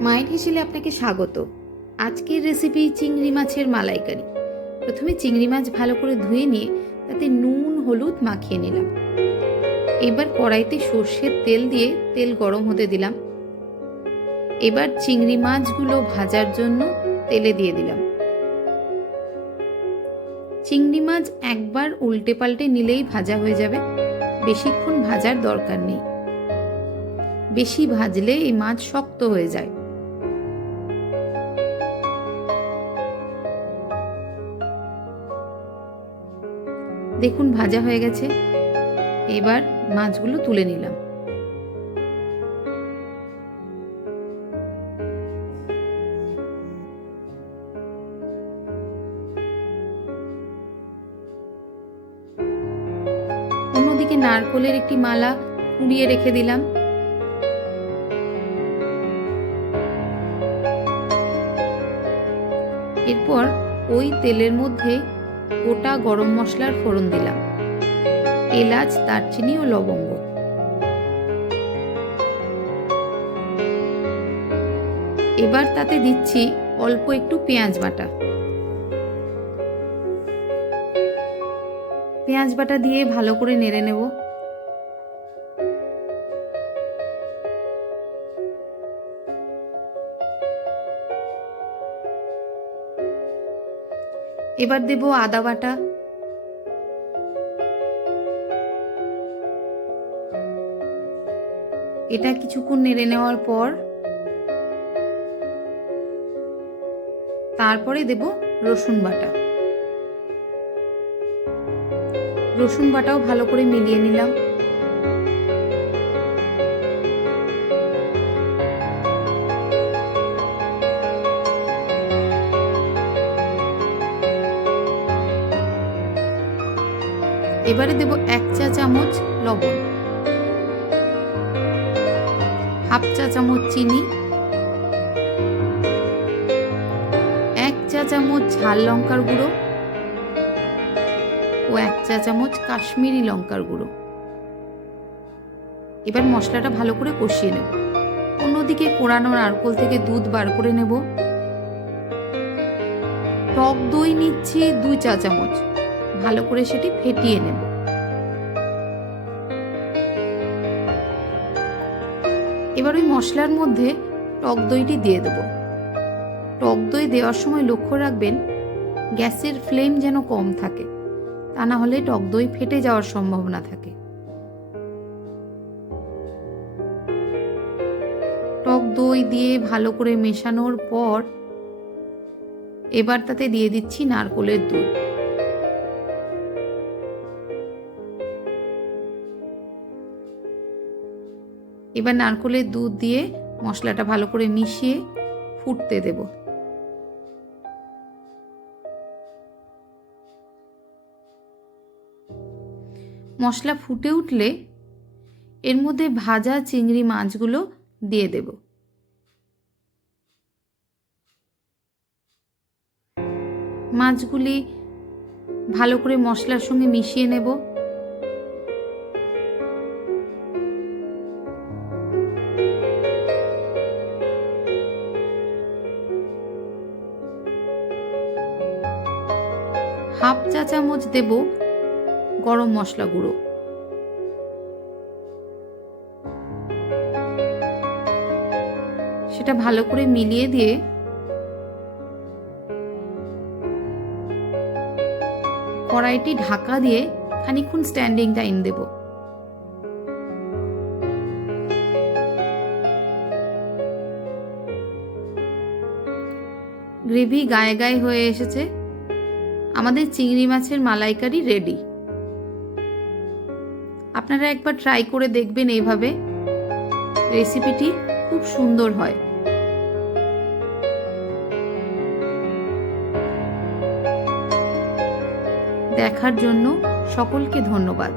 মায়ের হেসেলে আপনাকে স্বাগত। আজকের রেসিপি চিংড়ি মাছের মালাইকারি। প্রথমে চিংড়ি মাছ ভালো করে ধুয়ে নিয়ে তাতে নুন, হলুদ মাখিয়ে নিলাম। এবার কড়াইতে সর্ষের তেল দিয়ে তেল গরম হতে দিলাম। এবার চিংড়ি মাছগুলো ভাজার জন্য তেলে দিয়ে দিলাম। চিংড়ি মাছ একবার উল্টে পাল্টে নিলেই ভাজা হয়ে যাবে। বেশিক্ষণ ভাজার দরকার নেই। বেশি ভাজলে এই মাছ শক্ত হয়ে যায়। দেখুন ভাজা হয়ে গেছে। এবার মাছগুলো তুলে নিলাম। অন্যদিকে নারকোলের একটি মালা কুড়িয়ে রেখে দিলাম। এরপর ওই তেলের মধ্যে গোটা গরম মশলার ফোড়ন দিলাম। এলাচ, দারচিনি ও লবঙ্গ। এবার তাতে দিচ্ছি অল্প একটু পেঁয়াজ বাটা। পেঁয়াজ বাটা দিয়ে ভালো করে নেড়ে নেব। এবার দেব আদা বাটা। এটা কিছুক্ষণ নেড়ে নেওয়ার পর তারপরে দেব রসুন বাটা। রসুন বাটাও ভালো করে মিলিয়ে নিলাম। এবারে দেব এক চা চামচ লবণ। হাফ চা চামচ চিনি। এক চা চামচ ঝাল লঙ্কার গুঁড়ো। ও এক চা চামচ কাশ্মীরি লঙ্কার গুঁড়ো। এবার মশলাটা ভালো করে কষিয়ে নেব। অন্যদিকে কোরানো নারকোল থেকে দুধ বার করে নেব। টক দই নিচ্ছি দুই চা চামচ। ভালো করে সেটি ফেটিয়ে নেব। এবার ওই মশলার মধ্যে টক দইটি দিয়ে দেব। টক দই দেওয়ার সময় লক্ষ্য রাখবেন, গ্যাসের ফ্লেম যেন কম থাকে, তা না হলে টক দই ফেটে যাওয়ার সম্ভাবনা থাকে। টক দই দিয়ে ভালো করে মেশানোর পর এবার তাতে দিয়ে দিচ্ছি নারকোলের দুধ। এবার নারকোলের দুধ দিয়ে মশলাটা ভালো করে মিশিয়ে ফুটতে দেব। মশলা ফুটে উঠলে এর মধ্যে ভাজা চিংড়ি মাছগুলো দিয়ে দেব। মাছগুলি ভালো করে মশলার সঙ্গে মিশিয়ে নেব। হাফ চা চামচ দেব গরম মশলা গুঁড়ো। সেটা ভালো করে মিলিয়ে দিয়ে কড়াইটি ঢাকা দিয়ে খানিক্ষণ স্ট্যান্ডিং টাইম দেব। গ্রেভি গায়ে গায়ে হয়ে এসেছে। আমাদের চিংড়ি মাছের মালাইকারি রেডি আপনারা একবার ট্রাই করে দেখবেন এইভাবে। রেসিপিটি খুব সুন্দর হয়। দেখার জন্য সকলকে ধন্যবাদ।